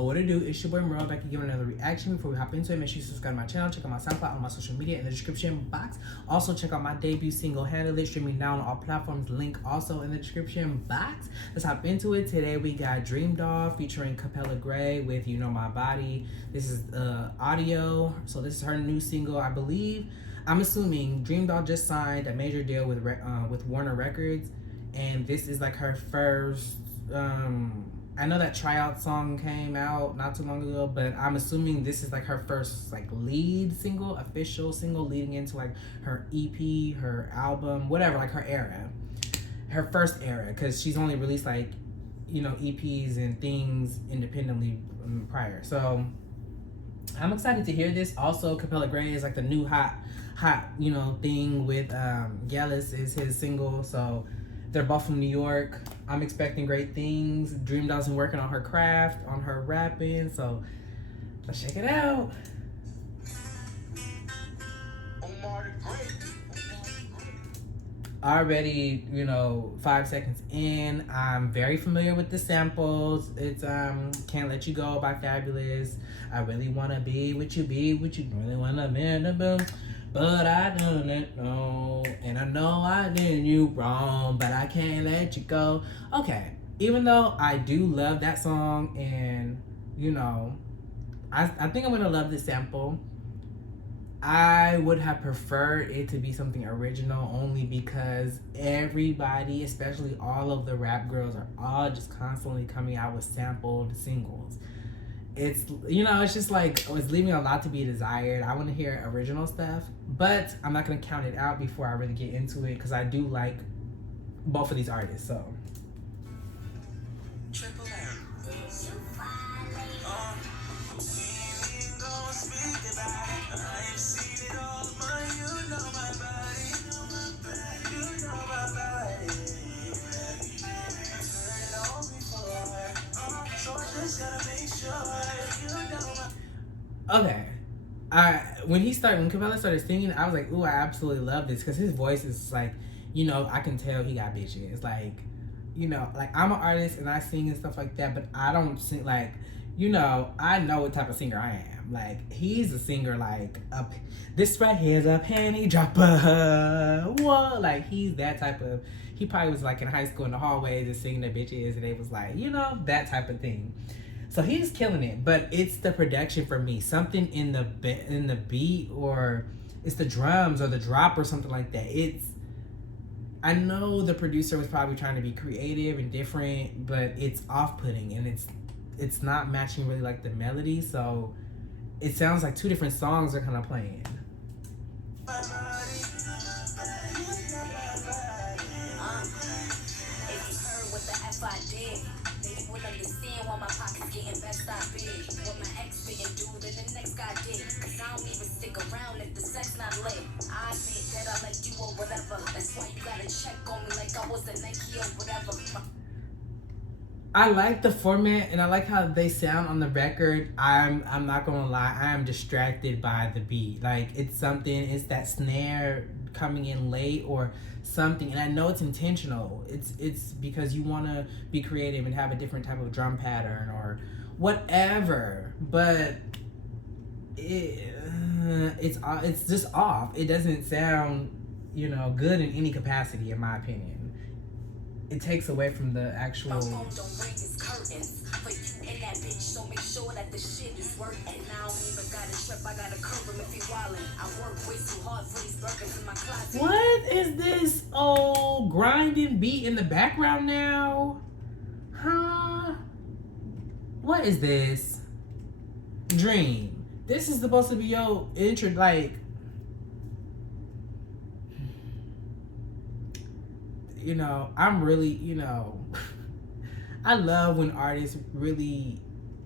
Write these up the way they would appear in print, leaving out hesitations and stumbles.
Oh, what it do? It's your boy Merle back again with another reaction. Before we hop into it, make sure you subscribe to my channel, check out my SoundCloud, on my social media in the description box. Also, check out my debut single, Handle It, streaming now on all platforms. Link also in the description box. Let's hop into it. Today we got DreamDoll featuring Capellagrey with Youknowmybody. This is audio, so this is her new single, I believe. I'm assuming DreamDoll just signed a major deal with Warner Records, and this is like her first. I know that tryout song came out not too long ago, but I'm assuming this is like her first like lead single, official single leading into like her EP, her album, whatever, like her era, her first era, because she's only released like, you know, EPs and things independently prior. So I'm excited to hear this. Also, Capellagrey is like the new hot, you know, thing with Gallus is his single. So they're both from New York. I'm expecting great things. DreamDoll's been working on her craft, on her rapping, so let's check it out. Already, you know, 5 seconds in, I'm very familiar with the samples. It's Can't Let You Go by Fabulous. I really wanna be with you, really wanna man the boom. But I done it, no, and I know I did you wrong, but I can't let you go. Okay, even though I do love that song, and, you know, I think I'm gonna love this sample, I would have preferred it to be something original, only because everybody, especially all of the rap girls, are all just constantly coming out with sampled singles. It's, you know, it's just like, it's leaving a lot to be desired. I want to hear original stuff, but I'm not going to count it out before I really get into it, because I do like both of these artists, so. Okay, when Capella started singing, I was like, ooh, I absolutely love this, because his voice is like, you know, I can tell he got bitches. Like, you know, like, I'm an artist and I sing and stuff like that, but I don't sing like, you know, I know what type of singer I am. Like, he's a singer like, this right here's a panty dropper. Whoa, like, he's that type of, he probably was like in high school in the hallways just singing to bitches, and it was like, you know, that type of thing. So he's killing it, but it's the production for me. Something in the beat, or it's the drums or the drop or something like that. I know the producer was probably trying to be creative and different, but it's off-putting, and it's not matching really like the melody. So it sounds like two different songs are kind of playing. Understand why my pockets getting best I big. What my ex didn't do, then the next guy did. Cause I don't even stick around if the sex not lit. I admit that I like you or whatever. That's why you gotta check on me like I was a Nike or whatever. I like the format, and I like how they sound on the record. I'm not gonna lie, I am distracted by the beat. Like, it's that snare coming in late or something, and I know it's intentional. It's because you want to be creative and have a different type of drum pattern or whatever, but it's just off. It doesn't sound, you know, good in any capacity, in my opinion. It takes away from the actual. My phone don't ring his curtains for you and that bitch, so make sure that the shit is working. And I don't even got a trip, I got a curb him if he wildin'. I work way too hard for these burgers in my closet. What is this old grinding beat in the background now? Huh? What is this? Dream. This is supposed to be your intro, like. You know, I'm really, you know, I love when artists really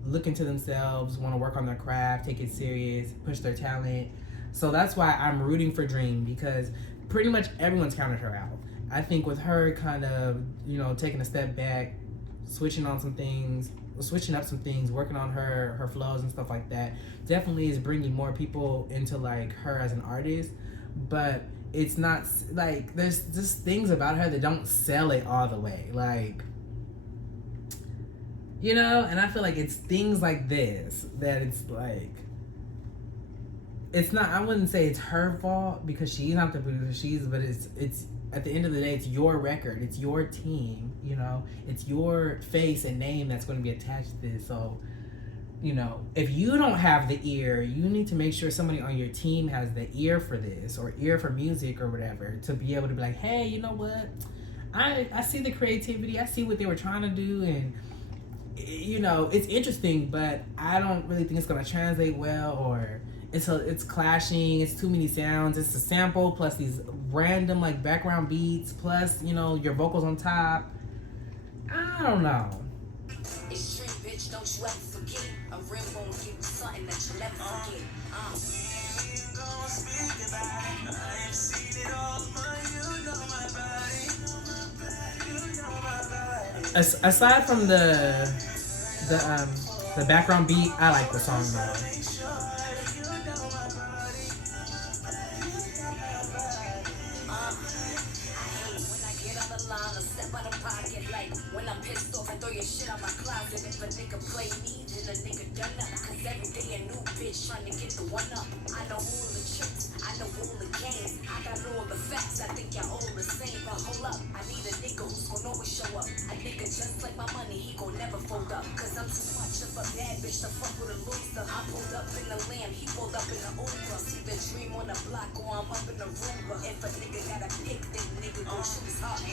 look into themselves, want to work on their craft, take it serious, push their talent. So that's why I'm rooting for Dream, because pretty much everyone's counted her out. I think with her kind of, you know, taking a step back, switching up some things, working on her flows and stuff like that, definitely is bringing more people into like her as an artist. But it's not like, there's just things about her that don't sell it all the way. Like, You know, and I feel like it's things like this that it's like, it's not, I wouldn't say it's her fault because she's not the producer, but it's at the end of the day, it's your record, it's your team, you know, it's your face and name that's going to be attached to this. So, you know, if you don't have the ear, you need to make sure somebody on your team has the ear for this or ear for music or whatever to be able to be like, hey, you know what? I see the creativity, I see what they were trying to do, and you know, it's interesting, but I don't really think it's gonna translate well, or it's clashing, it's too many sounds, it's a sample plus these random like background beats plus, you know, your vocals on top. I don't know. It's true, bitch, don't you ever forget. A real won't give you something that you never forget. Aside from the background beat, I like the song though. When I'm pissed off and throw your shit out my closet. If a nigga play me, then a nigga done up. Cause every day a new bitch trying to get the one up. I know all the tricks, I know all the games. I got all the facts, I think y'all all the same. But hold up, I need a nigga who's gonna always show up. A nigga just like my money, he gon' never fold up. Cause I'm too much of a bad bitch to fuck with a loser. I pulled up in the Lamb, he pulled up in the Uber. See the dream on the block or I'm up in the Roomba. If a nigga got a pick, then nigga gon' shoot his heart.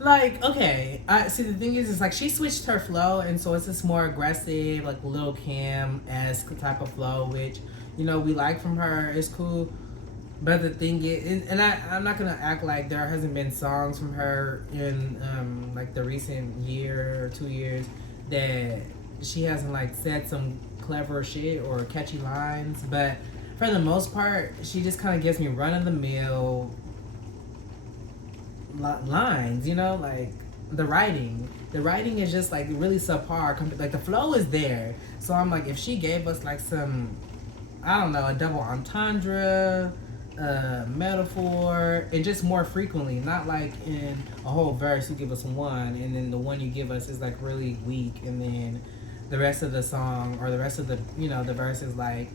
Like, okay, I see. The thing is, it's like she switched her flow, and so it's this more aggressive, like Lil Kim-esque type of flow, which, you know, we like from her. It's cool, but the thing is, and I'm not gonna act like there hasn't been songs from her in like the recent year or 2 years that she hasn't like said some clever shit or catchy lines, but for the most part, she just kind of gives me run of the mill lines, you know, like the writing is just like really subpar. Like the flow is there, so I'm like, if she gave us like some, I don't know, a double entendre, metaphor, and just more frequently, not like in a whole verse you give us one and then the one you give us is like really weak, and then the rest of the song or the rest of the, you know, the verse is like,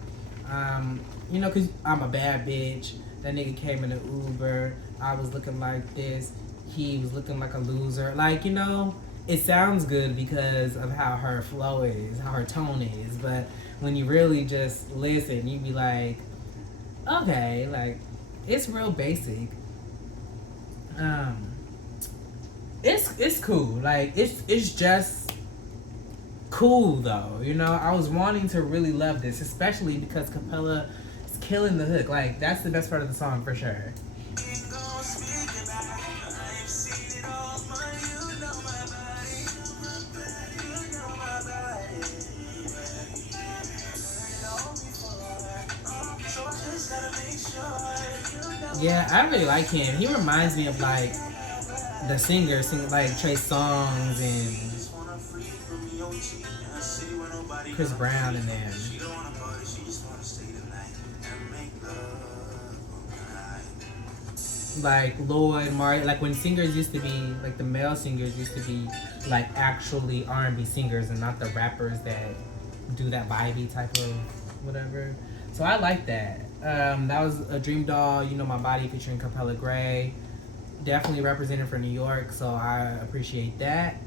you know, cause I'm a bad bitch, that nigga came in an Uber, I was looking like this, he was looking like a loser. Like, you know, it sounds good because of how her flow is, how her tone is, but when you really just listen, you be like, okay, like, it's real basic. It's cool. Like, it's just cool though, you know. I was wanting to really love this, especially because Capella is killing the hook. Like, that's the best part of the song for sure. Yeah, I really like him. He reminds me of like the singers, like Trey Songz and Chris Brown and them. Like Lloyd, Martin, like when singers used to be, like the male singers used to be like actually R&B singers and not the rappers that do that vibey type of whatever. So I like that. That was a DreamDoll, Youknowmybody featuring Capellagrey. Definitely represented for New York, so I appreciate that.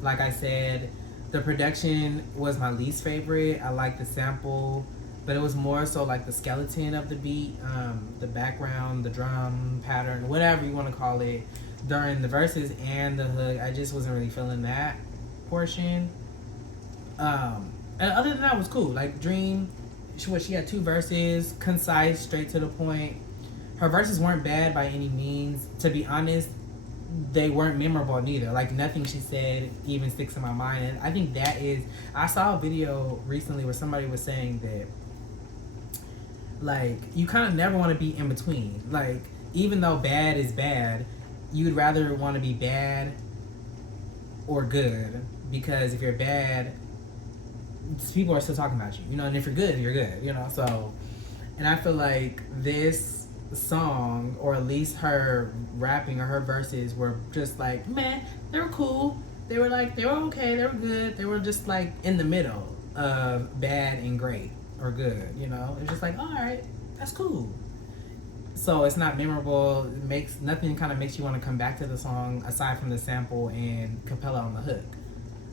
Like I said, the production was my least favorite. I like the sample, but it was more so like the skeleton of the beat, the background, the drum pattern, whatever you want to call it, during the verses and the hook. I just wasn't really feeling that portion. And other than that, it was cool. Like Dream, she had 2 verses, concise, straight to the point. Her verses weren't bad by any means. To be honest, they weren't memorable neither. Like nothing she said even sticks in my mind. And I think that is, I saw a video recently where somebody was saying that like you kind of never want to be in between. Like even though bad is bad, you'd rather want to be bad or good, because if you're bad, people are still talking about you, and if you're good, so. And I feel like this song, or at least her rapping or her verses, were just like, man, they were cool. they were okay, they were good. They were just like in the middle of bad and great or good, you know. It's just like, all right, that's cool. So it's not memorable. It makes nothing kind of makes you want to come back to the song aside from the sample and Capella on the hook.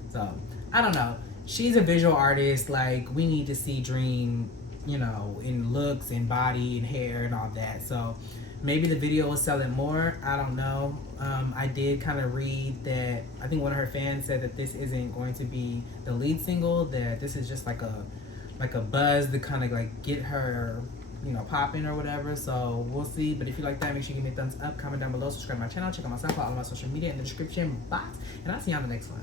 So I don't know. She's a visual artist. Like, we need to see Dream, you know, in looks and body and hair and all that. So maybe the video will sell it more. I don't know. I did kind of read that I think one of her fans said that this isn't going to be the lead single. That this is just like a buzz to kind of like get her, you know, popping or whatever. So we'll see. But if you like that, make sure you give me a thumbs up, comment down below, subscribe to my channel, check out my SoundCloud, all my social media in the description box, and I'll see you on the next one.